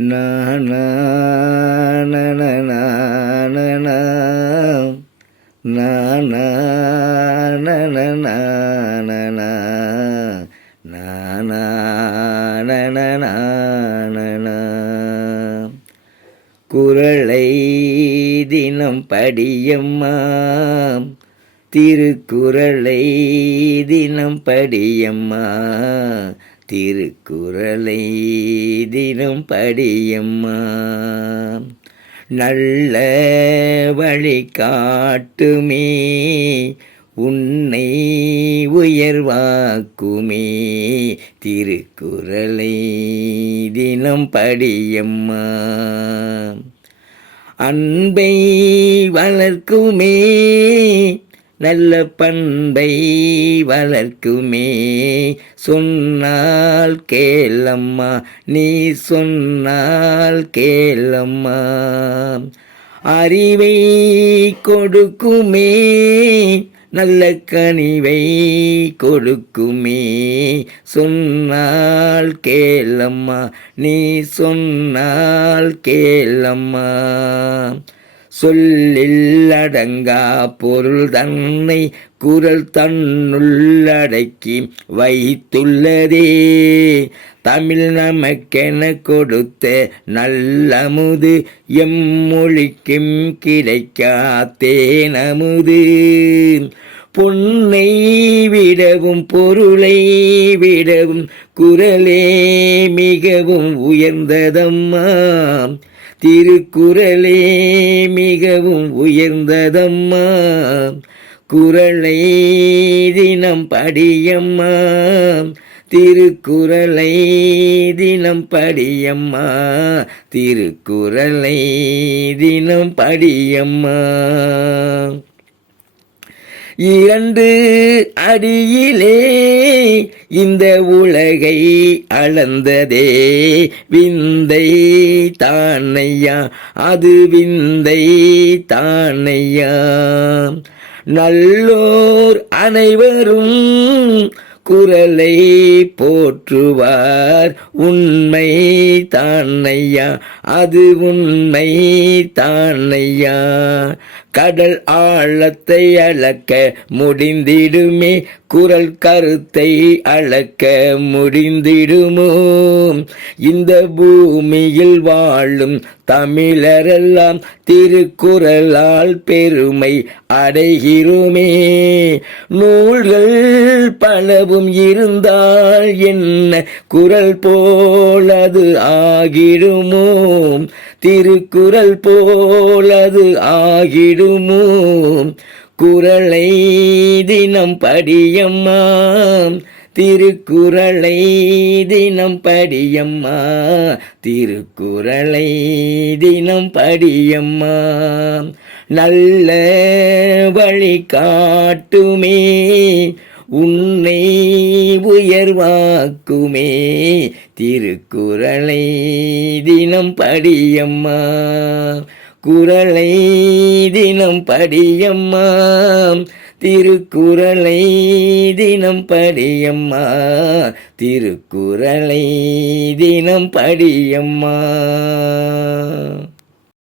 நா நா நா நா நா நா நா நா நா நா நா நா நா நா நா நா நா நா. குறளை தினம் படியம்மா, திருக்குறளை தினம் படியம்மா, திருக்குறளை தினம் படியம்மா. நல்ல வழி காட்டுமே, உன்னை உயர்வாக்குமே, திருக்குறளை தினம் படியம்மா. அன்பை வளர்க்குமே, நல்ல பண்பை வளர்க்குமே, சொன்னால் கேளம்மா, நீ சொன்னால் கேளம்மா. அறிவை கொடுக்குமே, நல்ல கனிவை கொடுக்குமே, சொன்னால் கேளம்மா, நீ சொன்னால் கேளம்மா. சொல்லில் அடங்கா பொருள் தன்னை குறள் தன்னுள்ளடக்கி வைத்துள்ளதே, தமிழ் நமக்கென கொடுத்த நல்லமுது, எம்மொழிக்கும் கிடைக்காத்தேனமுது. பொன்னை விடவும் பொருளை விடவும் குறளே மிகவும் உயர்ந்ததம்மா, திருக்குறளே மிகவும் உயர்ந்ததம்மா. குறளை தினம் படியம்மா, திருக்குறளை தினம் படியம்மா, திருக்குறளை தினம் படியம்மா. இரண்டு அடியிலே இந்த உலகை அளந்ததே விந்தை தானையா, அது விந்தை தானையா. நல்லோர் அனைவரும் குறளை போற்றுவார், உண்மை தானையா, அது உண்மை தானையா. கடல் ஆழத்தை அளக்க முடிந்திடுமே, குறள் கருத்தை அளக்க முடிந்திடுமோ. இந்த பூமியில் வாழும் தமிழரெல்லாம் திருக்குறளால் பெருமை அடைகிறோமே. நூல்கள் பலவும் இருந்தால் என்ன, குறள் போலது ஆகிடுமோ, திருக்குறள் போலது ஆகிடுமோ. குறளை தினம் படியம்மா, திருக்குறளை தினம் படியம்மா, திருக்குறளை தினம் படியம்மா. நல்ல வழி காட்டுமே, உன்னை உயர்வாக்குமே, திருக்குறளை தினம் படியம்மா. குறளை தினம் படியம்மா, திருக்குறளை தினம் படியம்மா, திருக்குறளை தினம் படியம்மா.